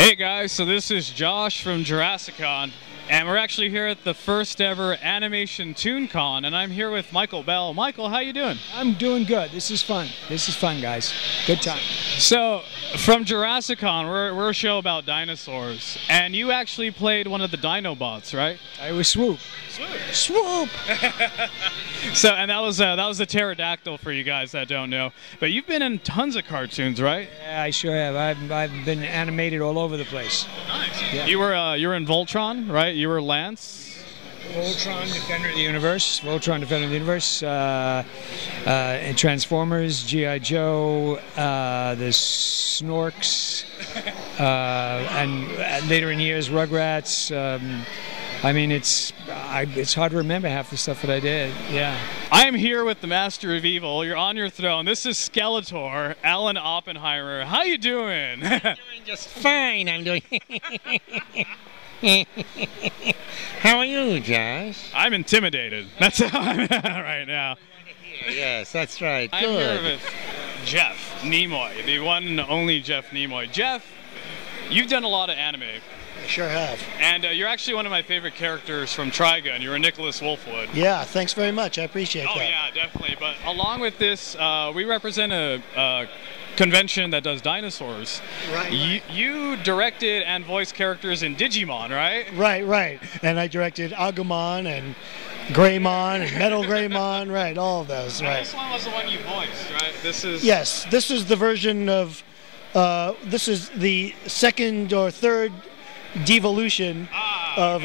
Hey guys, so this is Josh from Jurassic Con, and we're actually here at the first ever Animation TOON CON, and I'm here with Michael Bell. Michael, how you doing? I'm doing good. This is fun. This is fun, guys. Good time. So, from Jurassic Con, we're a show about dinosaurs, and you actually played one of the Dinobots, right? I was Swoop. Swoop! So, and that was a pterodactyl for you guys that don't know. But you've been in tons of cartoons, right? Yeah, I sure have. I've been animated all over the place. Nice. Yeah. You were in Voltron, right? You were Lance. Voltron, Defender of the Universe. Voltron, Defender of the Universe. And Transformers, G.I. Joe, the Snorks, and later in years, Rugrats. I mean, it's hard to remember half the stuff that I did. Yeah. I am here with the Master of Evil. You're on your throne. This is Skeletor, Alan Oppenheimer. How you doing? I'm doing just fine. I'm doing. How are you, Josh? I'm intimidated. That's how I'm at right now. Yes, that's right. I'm Good. here with Jeff Nimoy, the one and only Jeff Nimoy. Jeff, you've done a lot of anime. I sure have. And you're actually one of my favorite characters from Trigun. You're a Nicholas Wolfwood. Yeah, thanks very much. I appreciate that. Oh, yeah, definitely. But along with this, we represent a convention that does dinosaurs. Right. You directed and voiced characters in Digimon, right? Right. And I directed Agumon and Greymon and Metal Greymon, right, all of those, right. This one was the one you voiced, right? This is... Yes, this is the version of, this is the second or third devolution of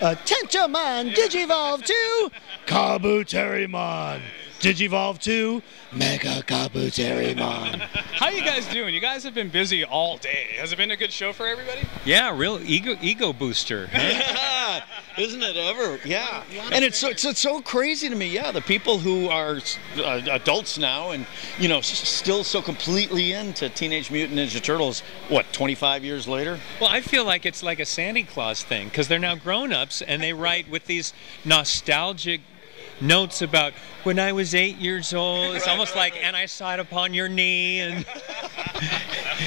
Tentomon Digivolve 2 Kabuterimon. Digivolve 2 Mega Kabuterimon. How you guys doing? You guys have been busy all day. Has it been a good show for everybody? Yeah, real ego booster. Yeah, isn't it ever? Yeah, and it's so crazy to me. Yeah, the people who are adults now and still so completely into Teenage Mutant Ninja Turtles. What, 25 years later? Well, I feel like it's like a Santa Claus thing because they're now grown-ups and they write with these nostalgic notes about when I was 8 years old. It's almost like, and I sat upon your knee. And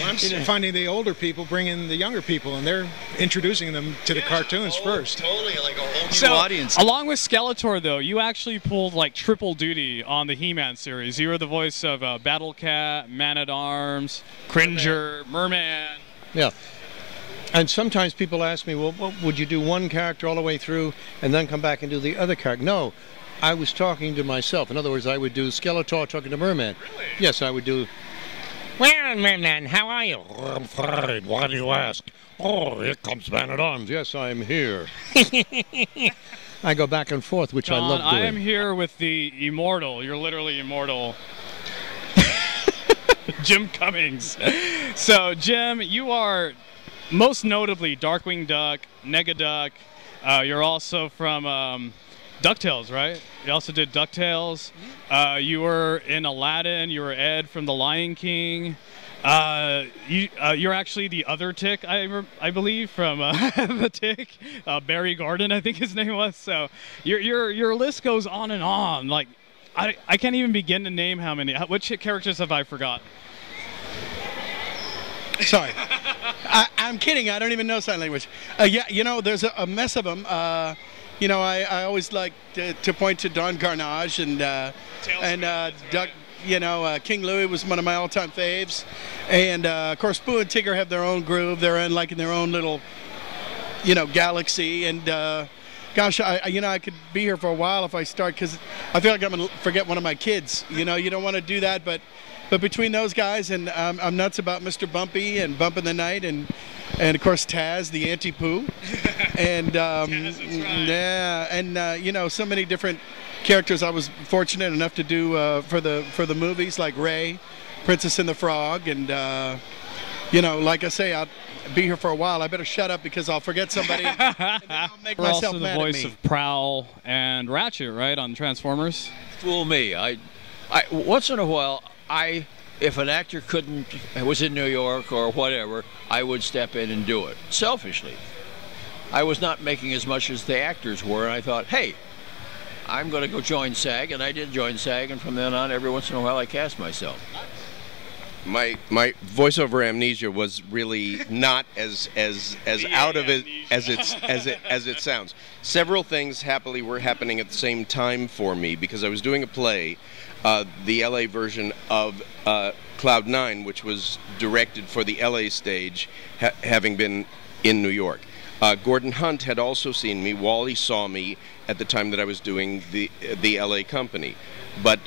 I'm finding the older people bring in the younger people, and they're introducing them to the cartoons first. Totally, like a whole new audience. Along with Skeletor, though, you actually pulled like triple duty on the He-Man series. You were the voice of Battle Cat, Man-at-Arms, Cringer, Merman. Yeah. And sometimes people ask me, well, would you do one character all the way through and then come back and do the other character? No. I was talking to myself. In other words, I would do Skeletor talking to Merman. Really? Yes, I would do. Well, Merman, how are you? I'm fine. Why do you ask? Oh, here comes Man-at-Arms. Yes, I'm here. I go back and forth, which John, I love doing. I am here with the immortal. You're literally immortal. Jim Cummings. So, Jim, you are most notably Darkwing Duck, Negaduck. You're also from DuckTales, right? You also did DuckTales. You were in Aladdin. You were Ed from The Lion King. You're actually the other Tick, I believe, from the Tick. Barry Gordon, I think his name was. So your list goes on and on. Like I can't even begin to name how many. Which characters have I forgotten? Sorry. I'm kidding. I don't even know sign language. Yeah, there's a mess of them. I always like to point to Don Carnage and Duck. King Louie was one of my all-time faves, and of course Boo and Tigger have their own groove. They're in their own little, galaxy. And gosh, I could be here for a while if I start, because I feel like I'm gonna forget one of my kids. You don't want to do that, but between those guys, and I'm nuts about Mr. Bumpy and Bump in the Night, and of course Taz, the anti-poo, and Taz, yeah, and so many different characters I was fortunate enough to do for the movies, like Ray, Princess and the Frog, and like I say, I'll be here for a while. I better shut up because I'll forget somebody, and then I'll make You're myself also the mad voice at me. of Prowl and Ratchet, right, on Transformers. Fool me. I once in a while, if an actor was in New York or whatever, I would step in and do it, selfishly. I was not making as much as the actors were, and I thought, hey, I'm going to go join SAG, and I did join SAG, and from then on, every once in a while, I cast myself. My voiceover amnesia was really not as out of it as it sounds. Several things happily were happening at the same time for me because I was doing a play, the LA version of Cloud 9, which was directed for the LA stage, having been in New York. Gordon Hunt had also seen me. Wally saw me at the time that I was doing the LA company, but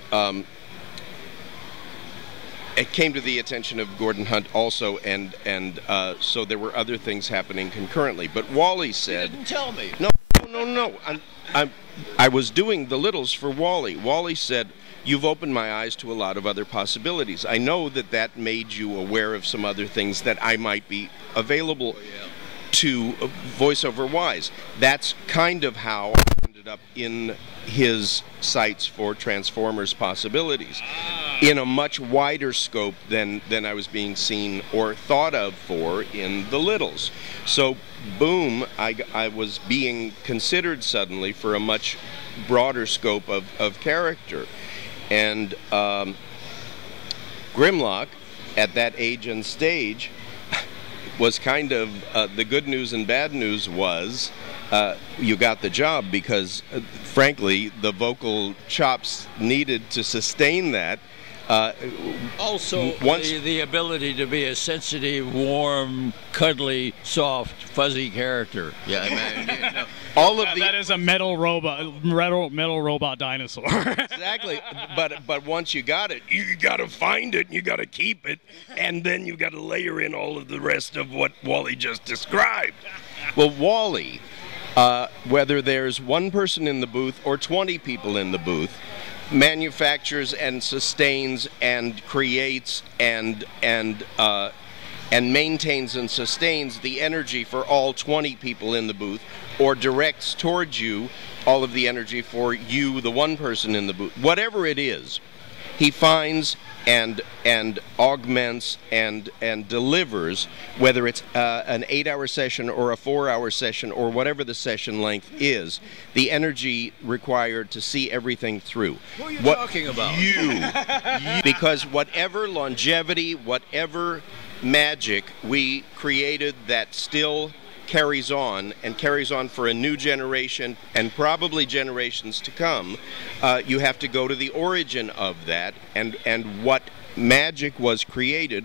it came to the attention of Gordon Hunt also, and so there were other things happening concurrently. But Wally said, You didn't tell me. No. I was doing the littles for Wally. Wally said, "You've opened my eyes to a lot of other possibilities. I know that made you aware of some other things that I might be available to voiceover-wise." That's kind of how I ended up in his sights for Transformers possibilities, in a much wider scope than I was being seen or thought of for in the littles. So, boom, I was being considered suddenly for a much broader scope of character. And Grimlock, at that age and stage, was kind of the good news and bad news was you got the job because, frankly, the vocal chops needed to sustain that. Also, the ability to be a sensitive, warm, cuddly, soft, fuzzy character. Yeah, man. All of that is a metal robot dinosaur. Exactly, but once you got it, you got to find it, you got to keep it, and then you got to layer in all of the rest of what Wally just described. Well, Wally, whether there's one person in the booth or 20 people in the booth, manufactures and sustains and creates and maintains and sustains the energy for all 20 people in the booth, or directs towards you all of the energy for you, the one person in the booth. Whatever it is, he finds and augments and delivers, whether it's an 8-hour session or a 4-hour session or whatever the session length is, the energy required to see everything through. Who are you talking about? You. Because whatever longevity, whatever magic we created that still carries on and carries on for a new generation and probably generations to come, you have to go to the origin of that, and what magic was created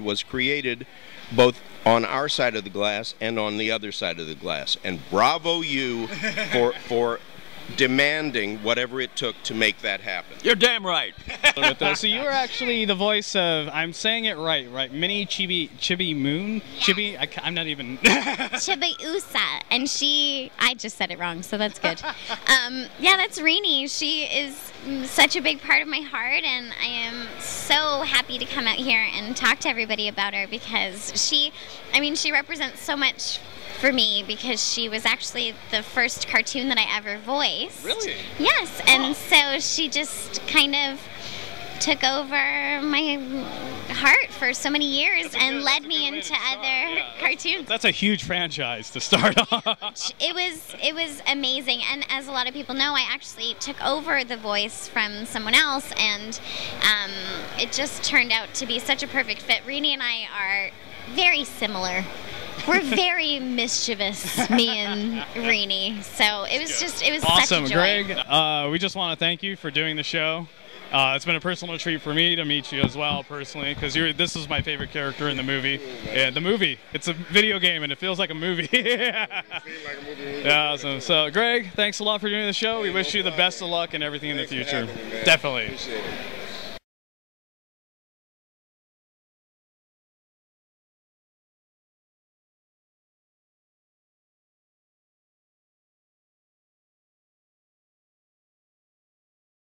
both on our side of the glass and on the other side of the glass. And bravo you for demanding whatever it took to make that happen. You're damn right. So you were actually the voice of, I'm saying it right? Mini Chibi Moon? Yeah. Chibi? I'm not even... Chibi Usa, and I just said it wrong, so that's good. Yeah, that's Rini. She is such a big part of my heart, and I am so happy to come out here and talk to everybody about her because she represents so much for me, because she was actually the first cartoon that I ever voiced. Really? Yes, and so she just kind of took over my heart for so many years and led me into other cartoons. That's a huge franchise to start off. It was amazing, and as a lot of people know, I actually took over the voice from someone else, and it just turned out to be such a perfect fit. Rini and I are very similar. We're very mischievous, me and Rini. So it was awesome. such a joy. Gregg, we just want to thank you for doing the show. It's been a personal treat for me to meet you as well, personally, because this is my favorite character in the movie. And the movie, it's a video game, and it feels like a movie. Yeah, awesome. So, Gregg, thanks a lot for doing the show. We wish you the best of luck and everything in the future. Definitely.